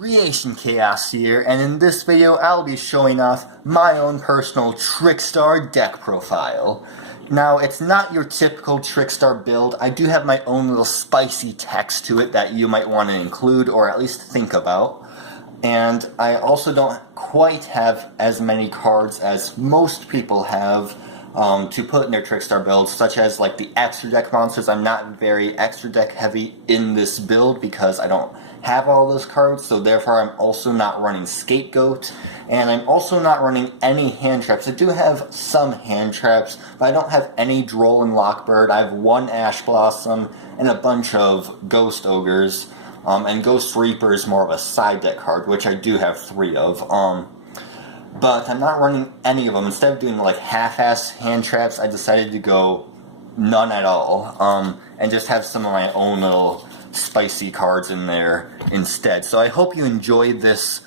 Creation Chaos here, and in this video I'll be showing off my own personal Trickstar deck profile. Now, it's not your typical Trickstar build. I do have my own little spicy text to it that you might want to include, or at least think about. And I also don't quite have as many cards as most people have to put in their Trickstar builds, such as like the extra deck monsters. I'm not very extra deck heavy in this build because I don't have all those cards, so therefore I'm also not running Scapegoat, and I'm also not running any hand traps. I do have some hand traps, but I don't have any Droll and Lockbird. I have one Ash Blossom and a bunch of Ghost Ogres, and Ghost Reaper is more of a side deck card, which I do have 3 of. But I'm not running any of them. Instead of doing like half-ass hand traps, I decided to go none at all, and just have some of my own little spicy cards in there instead. So I hope you enjoyed this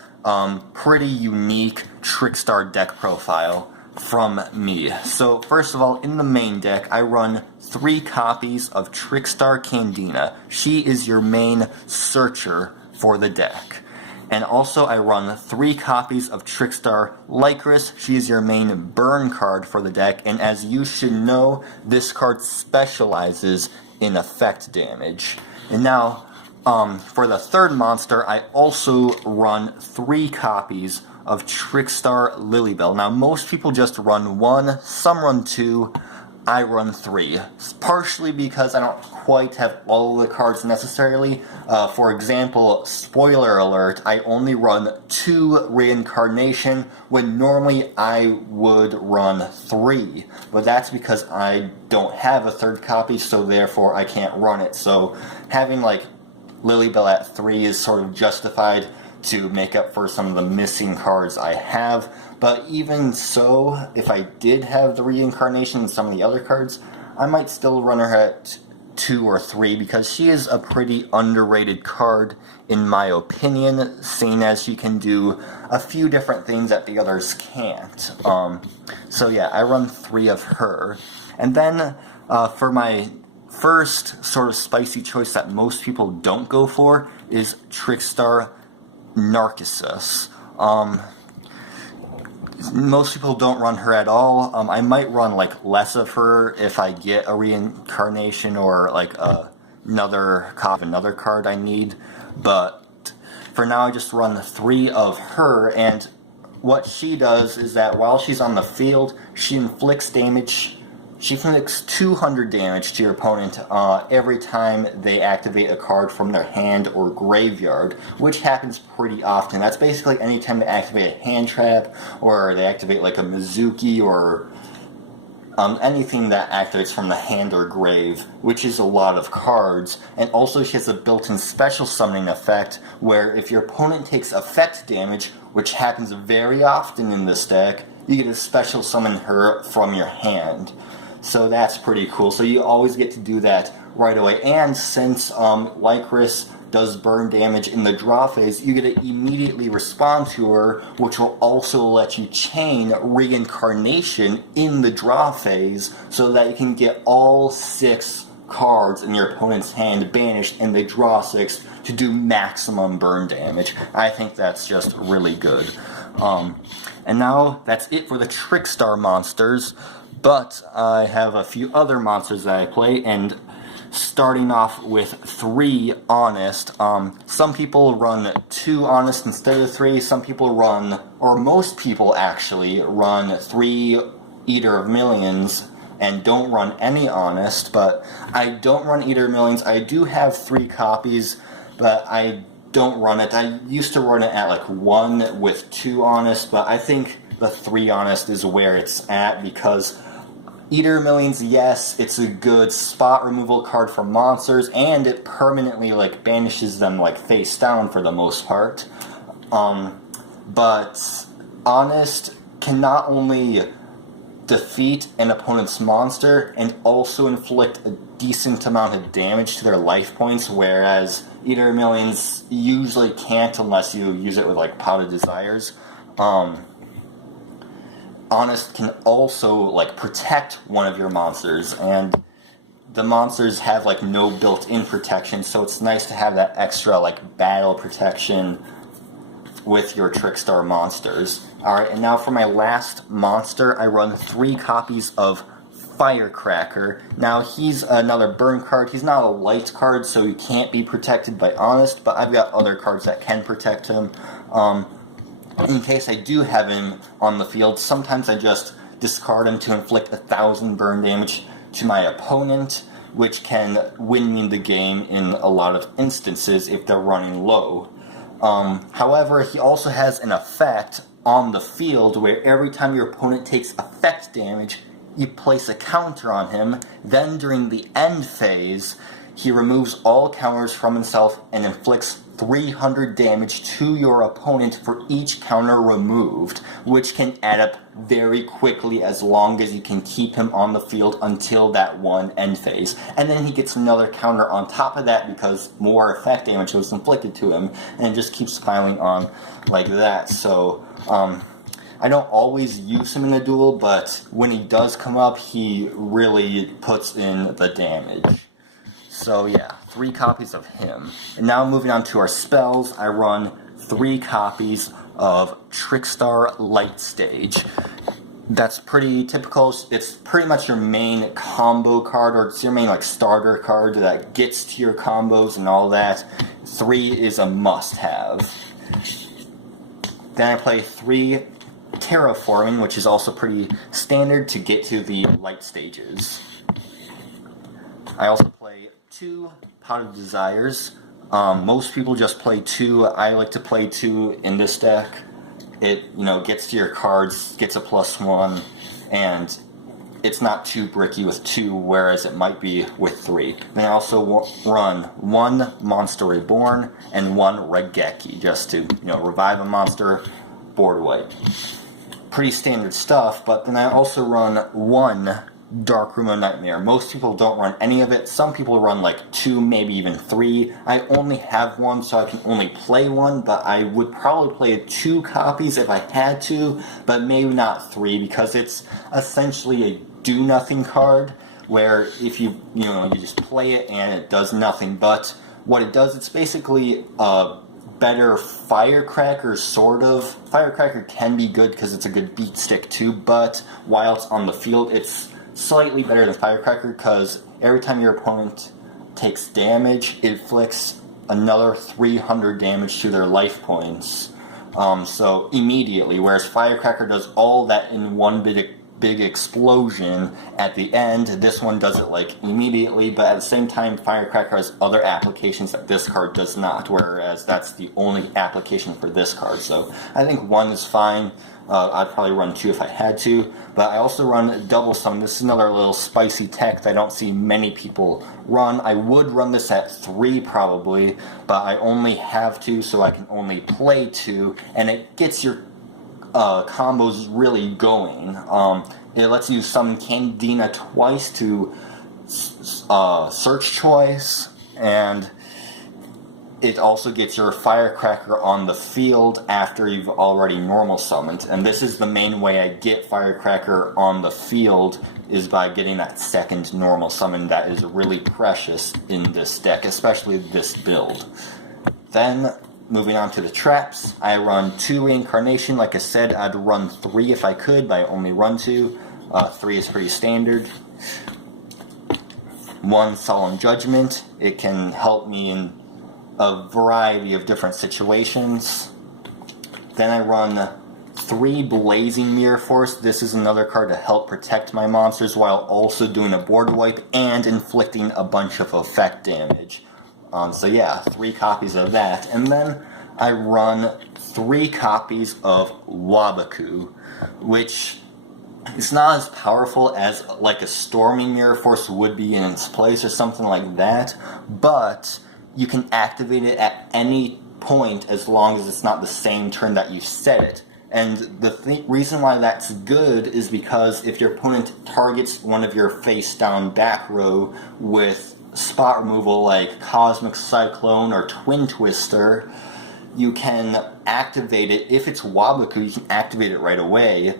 pretty unique Trickstar deck profile from me. So first of all, in the main deck, I run 3 copies of Trickstar Candina. She is your main searcher for the deck. And also I run 3 copies of Trickstar Lycris. She is your main burn card for the deck, and as you should know, this card specializes in effect damage. And now, for the third monster, I also run 3 copies of Trickstar Lilybell. Now, most people just run 1, some run 2, I run 3. Partially because I don't quite have all of the cards necessarily. For example, spoiler alert, I only run 2 Reincarnation when normally I would run 3. But that's because I don't have a third copy, so therefore I can't run it. So having like Lilybell at 3 is sort of justified to make up for some of the missing cards I have. But even so, if I did have the Reincarnation and some of the other cards, I might still run her at 2 or 3 because she is a pretty underrated card in my opinion, seeing as she can do a few different things that the others can't. So yeah, I run 3 of her. And then for my first sort of spicy choice that most people don't go for is Trickstar Narcissus. Most people don't run her at all. I might run like less of her if I get a Reincarnation or like another card I need, but for now I just run 3 of her. And what she does is that while she's on the field, she inflicts damage. She inflicts 200 damage to your opponent every time they activate a card from their hand or graveyard, which happens pretty often. That's basically any time they activate a hand trap, or they activate like a Mizuki, or anything that activates from the hand or grave, which is a lot of cards. And also she has a built-in special summoning effect, where if your opponent takes effect damage, which happens very often in this deck, you get to special summon her from your hand. So that's pretty cool. So you always get to do that right away. And since Lycris does burn damage in the draw phase, you get to immediately respond to her, which will also let you chain Reincarnation in the draw phase so that you can get all 6 cards in your opponent's hand banished and they draw 6 to do maximum burn damage. I think that's just really good. And now that's it for the Trickstar monsters. But I have a few other monsters that I play, and starting off with 3 Honest. Some people run 2 Honest instead of 3. Some people run, or most people actually, run 3 Eater of Millions and don't run any Honest. But I don't run Eater of Millions. I do have 3 copies, but I don't run it. I used to run it at like 1 with 2 Honest, but I think the 3 Honest is where it's at, because Eater of Millions, yes, it's a good spot removal card for monsters, and it permanently like banishes them like face down for the most part. But Honest can not only defeat an opponent's monster and also inflict a decent amount of damage to their life points, whereas Eater of Millions usually can't unless you use it with like Pot of Desires. Honest can also like protect one of your monsters, and the monsters have like no built-in protection, so it's nice to have that extra like battle protection with your Trickstar monsters. Alright, and now for my last monster, I run 3 copies of Firecracker. Now, he's another burn card. He's not a light card, so he can't be protected by Honest, but I've got other cards that can protect him. In case I do have him on the field, sometimes I just discard him to inflict 1,000 burn damage to my opponent, which can win me the game in a lot of instances if they're running low. However, he also has an effect on the field where every time your opponent takes effect damage, you place a counter on him. Then during the end phase, he removes all counters from himself and inflicts 300 damage to your opponent for each counter removed, which can add up very quickly as long as you can keep him on the field until that one end phase. And then he gets another counter on top of that because more effect damage was inflicted to him, and it just keeps piling on like that. So, I don't always use him in a duel, but when he does come up, he really puts in the damage. So yeah, 3 copies of him. And now moving on to our spells, I run 3 copies of Trickstar Light Stage. That's pretty typical. It's pretty much your main combo card, or it's your main starter card that gets to your combos and all that. 3 is a must-have. Then I play 3 Terraforming, which is also pretty standard to get to the light stages. I also play 2 Pot of Desires. Most people just play 2. I like to play 2 in this deck. It, gets to your cards, gets a +1, and it's not too bricky with 2, whereas it might be with 3. Then I also run 1 Monster Reborn and 1 Regeki, just to, revive a monster, board wipe. Pretty standard stuff, but then I also run 1 Darkroom of Nightmare. Most people don't run any of it. Some people run 2, maybe even 3. I only have 1, so I can only play 1, but I would probably play 2 copies if I had to, but maybe not 3, because it's essentially a do-nothing card, where if you just play it and it does nothing, but what it does, it's basically better Firecracker, sort of. Firecracker can be good because it's a good beat stick too, but while it's on the field, it's slightly better than Firecracker because every time your opponent takes damage, it inflicts another 300 damage to their life points. So immediately, whereas Firecracker does all that in one big explosion at the end. This one does it immediately, but at the same time Firecracker has other applications that this card does not, whereas that's the only application for this card. So I think 1 is fine. I'd probably run 2 if I had to, but I also run Double Summon. This is another little spicy tech that I don't see many people run. I would run this at 3 probably, but I only have 2, so I can only play 2, and it gets your combos really going. It lets you summon Candina twice to Search Choice, and it also gets your Firecracker on the field after you've already normal summoned. And this is the main way I get Firecracker on the field, is by getting that second normal summon that is really precious in this deck, especially this build. Then, moving on to the traps, I run 2 Reincarnation. Like I said, I'd run 3 if I could, but I only run 2. 3 is pretty standard. 1 Solemn Judgment. It can help me in a variety of different situations. Then I run 3 Blazing Mirror Force. This is another card to help protect my monsters while also doing a board wipe and inflicting a bunch of effect damage. So yeah, 3 copies of that. And then I run 3 copies of Wabaku, which is not as powerful as a Storming Mirror Force would be in its place or something like that, but you can activate it at any point as long as it's not the same turn that you set it. And the reason why that's good is because if your opponent targets one of your face-down back row with spot removal like Cosmic Cyclone or Twin Twister, you can activate it. If it's Wabaku, you can activate it right away,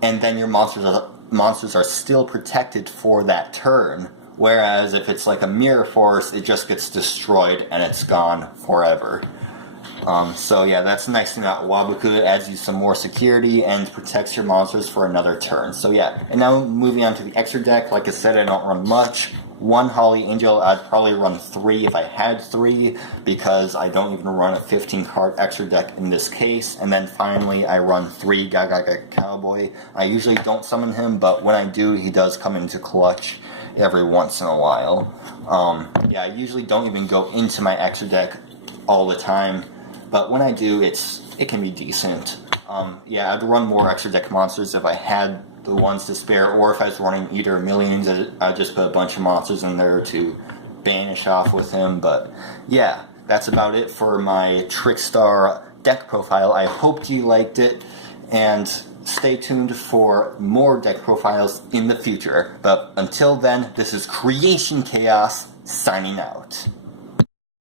and then your monsters are still protected for that turn. Whereas if it's a Mirror Force, it just gets destroyed and it's gone forever. So yeah, that's the nice thing about Waboku. It adds you some more security and protects your monsters for another turn. So yeah, and now moving on to the extra deck. Like I said, I don't run much. 1 Holly Angel, I'd probably run 3 if I had 3, because I don't even run a 15-card extra deck in this case. And then finally, I run 3 Gaga Cowboy. I usually don't summon him, but when I do, he does come into clutch every once in a while. Yeah, I usually don't even go into my extra deck all the time, but when I do, it can be decent. Yeah, I'd run more extra deck monsters if I had the ones to spare, or if I was running Eater Millions, I'd just put a bunch of monsters in there to banish off with him. But yeah, that's about it for my Trickstar deck profile. I hope you liked it, and stay tuned for more deck profiles in the future. But until then, this is Creation Chaos signing out.